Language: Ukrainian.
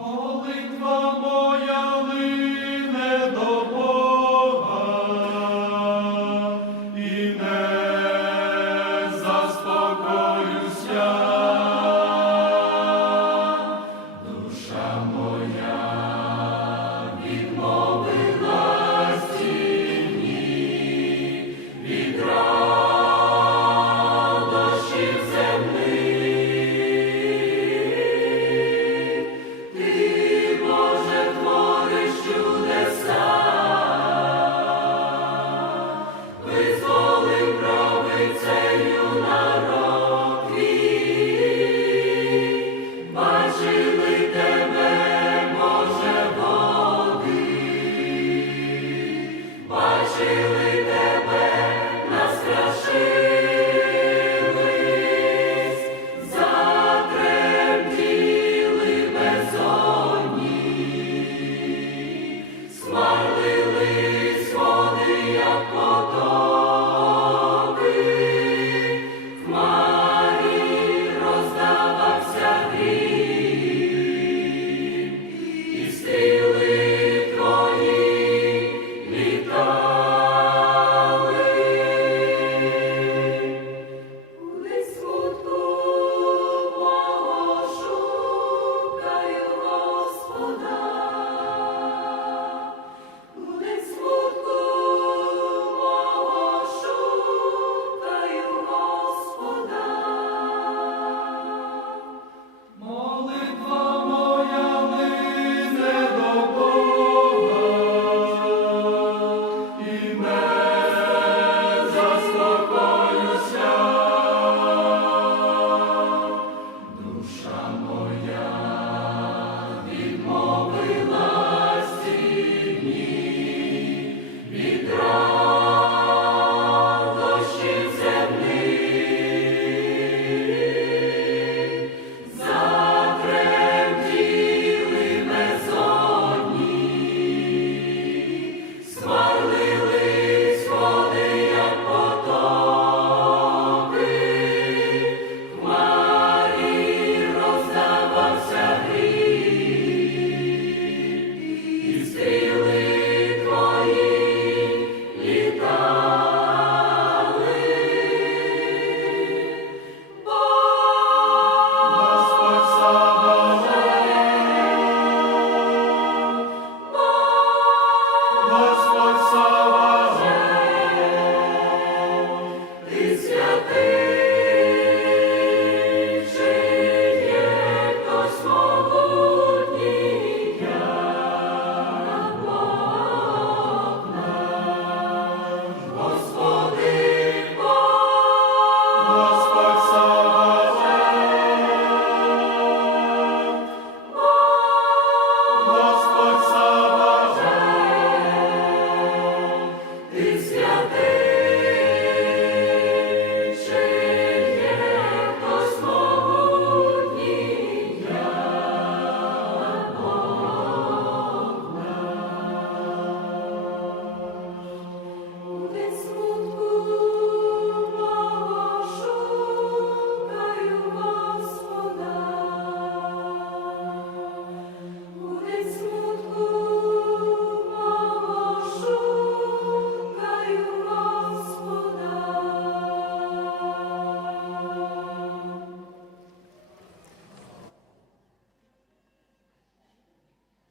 Молитва моя. see.